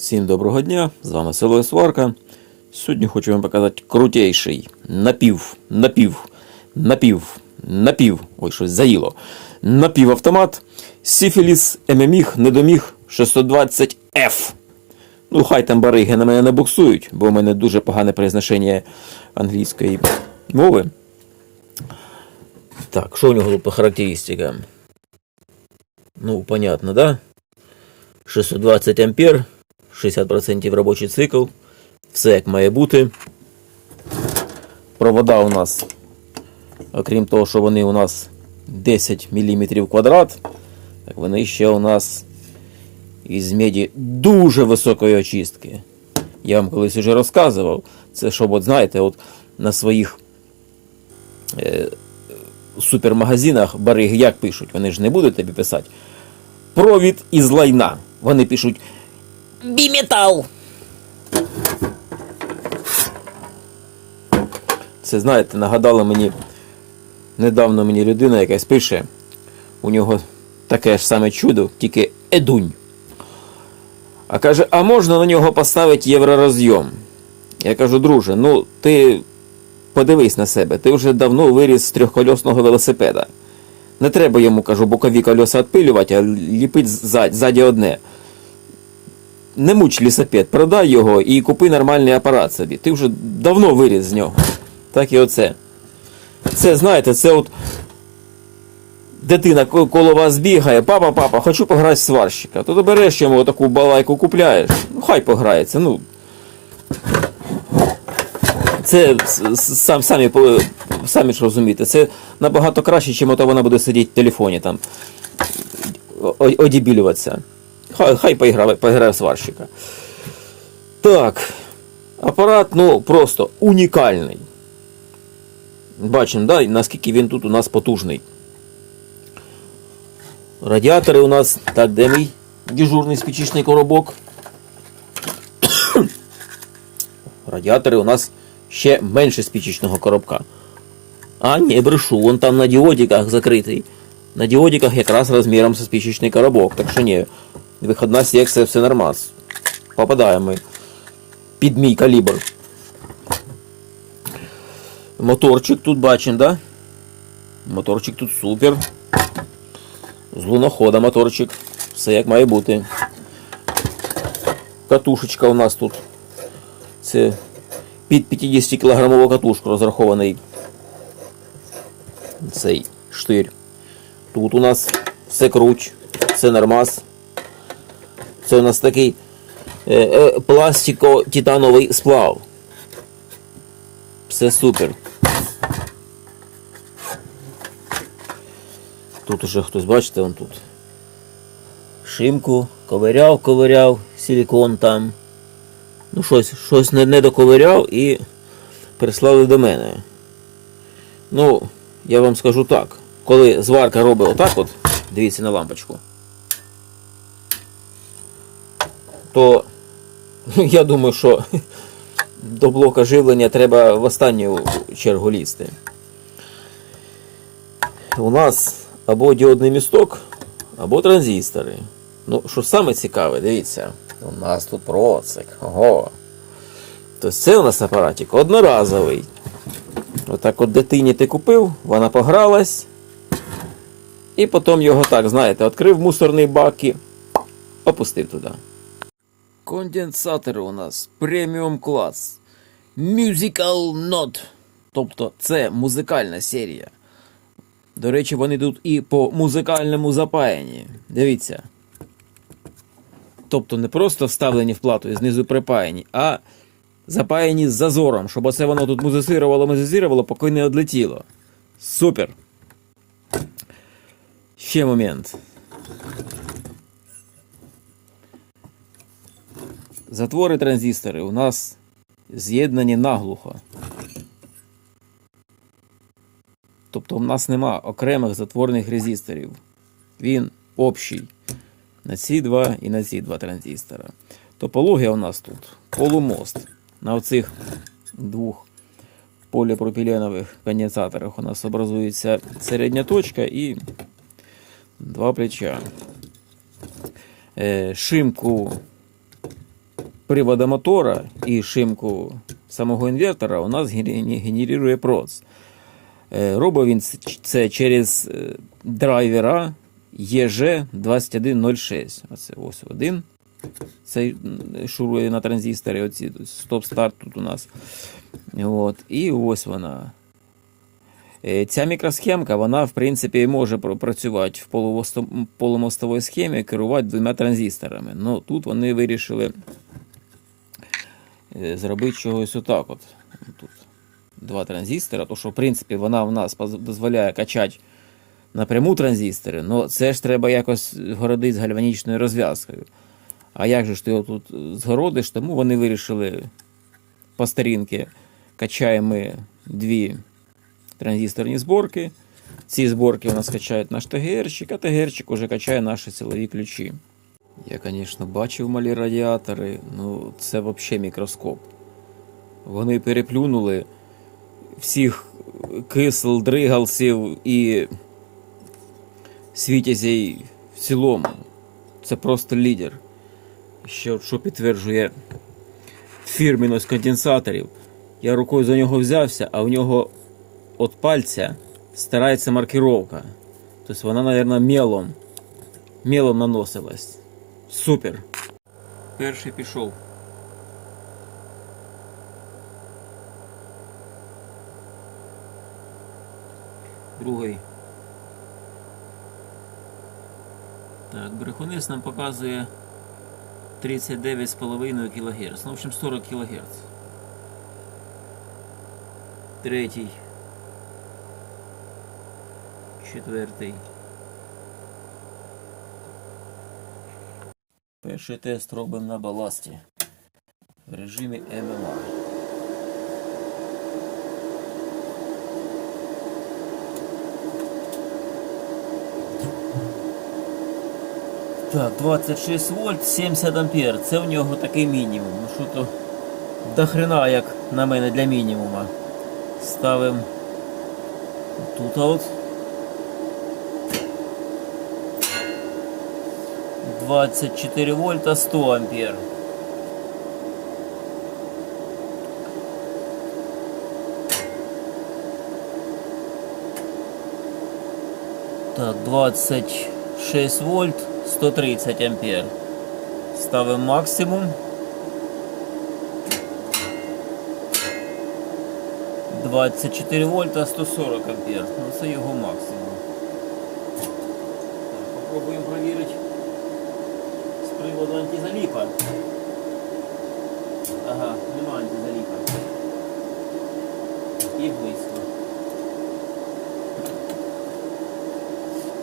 Всім доброго дня, з вами Село Сварка. Сьогодні хочу вам показати крутейший напів, напів, напів, напів, ой, щось заїло. Напівавтомат Сіфіліс ММІг Недоміг 620F. Ну, хай там бариги на мене не буксують, бо у мене дуже погане произношення англійської мови. Так, що у нього по характеристикам? Ну, понятно, да? 620 ампер, 60% робочий цикл. Все як має бути. Провода у нас, окрім того, що вони у нас 10 мм квадрат, так вони ще у нас із меді дуже високої очистки. Я вам колись вже розказував. Це щоб, от знаєте, от на своїх е, супермагазинах бариги як пишуть, вони ж не будуть тобі писати. Провід із лайна. Вони пишуть Біметал. Це, знаєте, нагадало мені недавно мені людина якась пише. У нього таке ж саме чудо, тільки едунь. А каже, а можна на нього поставити євророзйом? Я кажу, друже, ну ти подивись на себе, ти вже давно виріс з трьохкольосного велосипеда. Не треба йому, кажу, бокові кольоса відпилювати, а ліпить ззад- ззаді одне. Не муч лісопед, продай його і купи нормальний апарат собі. Ти вже давно виріс з нього. Так і оце. Це, знаєте, це от дитина коло вас бігає, папа, папа, хочу пограти в сварщика. То ти береш йому таку балайку купляєш. Ну, хай пограється. Ну. Це сам, самі, самі ж розумієте, це набагато краще, ото вона буде сидіти в телефоні там. Одібілюватися. Хай, хай поіграє, поіграє сварщика. Так. Апарат, ну, просто унікальний. Бачимо, да, наскільки він тут у нас потужний. Радіатори у нас. Так, де мій дежурний спічечний коробок? Радіатори у нас ще менше спічечного коробка. А, ні, брешу, вон там на діодиках закритий. На діодиках якраз розміром со спічечний коробок. Так що ні, виходна секція, все нормас. Попадаємо під мій калібр. Моторчик тут бачимо, да? Моторчик тут супер. З лунохода моторчик. Все як має бути. Катушечка у нас тут. Це під 50 кілограмову катушку розрахований цей штир. Тут у нас все круч, все нормас. Це у нас такий е, е, пластико-титановий сплав. Все супер. Тут уже хтось, бачите, он тут. Шимку, ковиряв, ковиряв, силікон там. Ну, щось, щось не, не доковиряв і прислали до мене. Ну, я вам скажу так. Коли зварка робить отак от, дивіться на лампочку, то ну, я думаю, що до блока живлення треба в останню чергу лізти. У нас або діодний місток, або транзистори. Ну, що саме цікаве, дивіться, у нас тут процик. Ого. Тобто це у нас апаратик одноразовий. Отак от дитині ти купив, вона погралась. І потім його так, знаєте, відкрив мусорний бак і опустив туди. Конденсатори у нас преміум клас. Musical Note. Тобто це музикальна серія. До речі, вони тут і по музикальному запаянні. Дивіться. Тобто не просто вставлені в плату і знизу припаяні, а запаяні з зазором, щоб оце воно тут музицирувало, музицирувало, поки не одлетіло. Супер. Ще момент. Затвори транзистори у нас з'єднані наглухо. Тобто в нас нема окремих затворних резисторів. Він общий на ці два і на ці два транзистора. Топологія у нас тут полумост. На оцих двох поліпропіленових конденсаторах у нас образується середня точка і два плеча. Е, шимку привода мотора і шимку самого інвертора у нас генерує проц. Е, Робив він це через е, драйвера EG2106. Оце ось один. Цей шурує на транзисторі. Оці стоп-старт тут у нас. От. І ось вона. Е, Ця мікросхемка, вона, в принципі, може працювати в полумостовій схемі, керувати двома транзисторами. Ну, тут вони вирішили зробити чогось отак. От. Тут два транзистора, то що, в принципі, вона в нас дозволяє качати напряму транзистори, але це ж треба якось городити з гальванічною розв'язкою. А як же ж ти його тут згородиш, тому вони вирішили по старінки качаємо дві транзисторні зборки. Ці зборки у нас качають наш ТГРчик, а ТГРчик уже качає наші силові ключі. Я, звісно, бачив малі радіатори, ну це взагалі мікроскоп. Вони переплюнули всіх кисел, дригалців і світязей в цілому. Це просто лідер. Ще що підтверджує фірміность конденсаторів. Я рукою за нього взявся, а в нього від пальця старається маркировка. Тобто вона, мабуть, мелом. Мелом наносилась. Супер. Перший пішов. Другий. Так, брехунець нам показує 39,5 кГц. Ну, в общем, 40 кГц. Третій. Четвертий. Перший тест робимо на баласті в режимі ММА. Так, 26 вольт, 70 ампер. Це в нього такий мінімум. Ну що то до хрена, як на мене для мінімума. Ставимо тут от. 24 вольта 100 ампер. Так, 26 вольт 130 ампер. Ставимо максимум. 24 вольта 140 ампер. Ну це його максимум. Так, попробуємо перевірити з приводу антизаліпа. Ага, нема антизаліпа. І близько.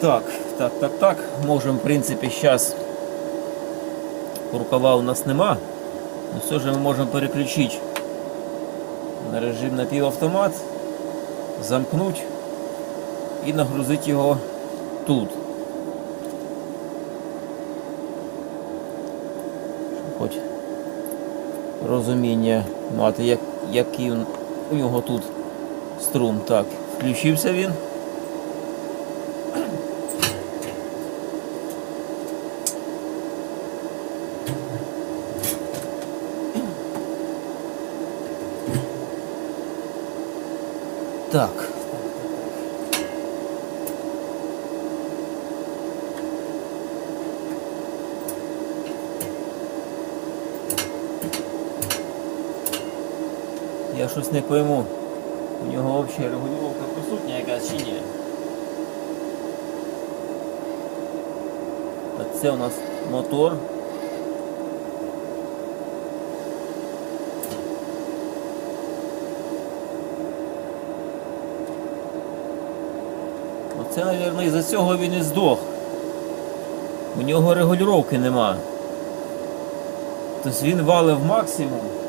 Так, так, так, так. Можемо, в принципі, зараз рукава у нас нема. Но все же ми можемо переключити на режим напівавтомат, замкнути і нагрузити його тут. Хоч розуміння мати, як, який у нього тут струм. Так, включився він. Так. Щось не пойму. У нього взагалі регулювання присутня якась чи ні. Так, це у нас мотор. Оце, мабуть, із-за цього він і здох. У нього регулювання нема. Тобто він валив максимум.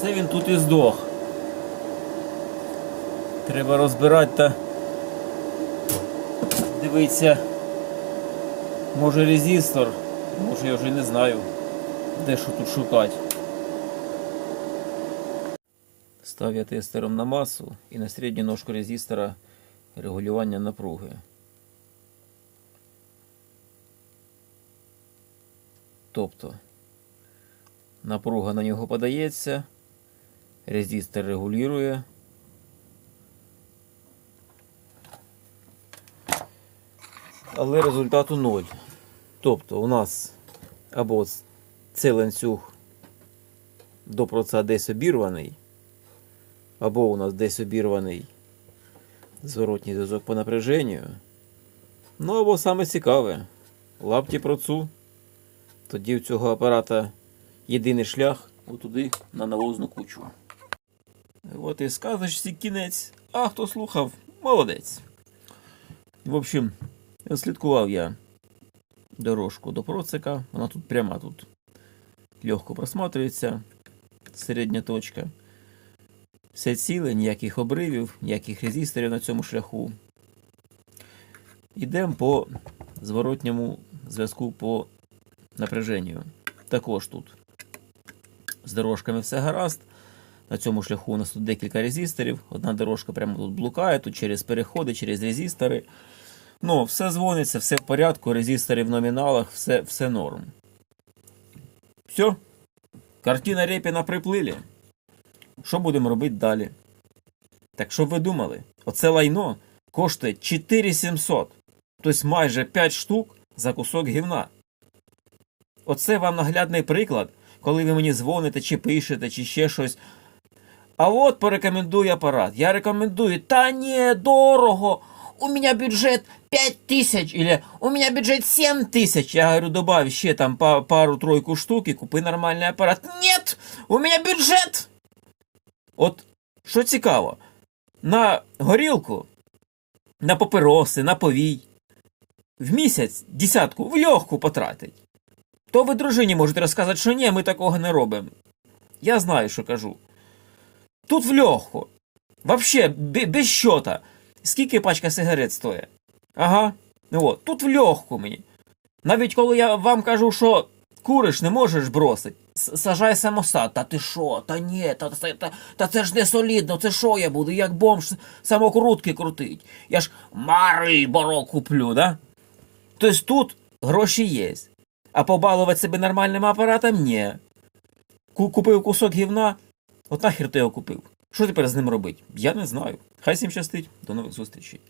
Оце він тут і здох. Треба розбирати та дивитися. Може резистор, може я вже не знаю, де що тут шукати. Став я тестером на масу і на середню ножку резистора регулювання напруги. Тобто напруга на нього подається, резистор регулює. Але результату ноль. Тобто у нас або цей ланцюг до проца десь обірваний, або у нас десь обірваний зворотній зв'язок по напряженню. Ну або саме цікаве, лапті процу. Тоді в цього апарата єдиний шлях отуди на навозну кучу. От і сказочці кінець. А хто слухав, молодець. В общем, слідкував я дорожку до процика. Вона тут пряма тут легко просматривається. Середня точка. Все ціле, ніяких обривів, ніяких резисторів на цьому шляху. Йдемо по зворотньому зв'язку по напряженню. Також тут з дорожками все гаразд. На цьому шляху у нас тут декілька резисторів. Одна дорожка прямо тут блукає, тут через переходи, через резистори. Ну, все дзвониться, все в порядку, резистори в номіналах, все, все норм. Все. Картина Репіна приплили. Що будемо робити далі? Так що ви думали? Оце лайно коштує 4700. Тобто майже 5 штук за кусок гівна. Оце вам наглядний приклад, коли ви мені дзвоните, чи пишете, чи ще щось. А от порекомендую апарат. Я рекомендую. Та ні, дорого. У меня бюджет 5 тысяч или у меня бюджет 7 тысяч. Я говорю, добавь еще там па- пару-тройку штук и купи нормальный аппарат. Нет, у меня бюджет. От що цікаво, на горілку, на папироси, на повій в місяць десятку в легку потратить. То ви дружині можете розказати, що ні, ми такого не робимо. Я знаю, що кажу. Тут в легку. Вообще, без щота. Скільки пачка сигарет стоїть? Ага. От, тут в легку мені. Навіть коли я вам кажу, що куриш не можеш бросити, сажай самосад. Та ти що? Та ні, та, та, та, та це ж не солідно, це що я буду, як бомж самокрутки крутить. Я ж Марльборо куплю, да? Тобто тут гроші є. А побалувати себе нормальним апаратом ні. Купив кусок гівна, от нахер ти його купив. Що тепер з ним робити? Я не знаю. Хай всім щастить. До нових зустрічей.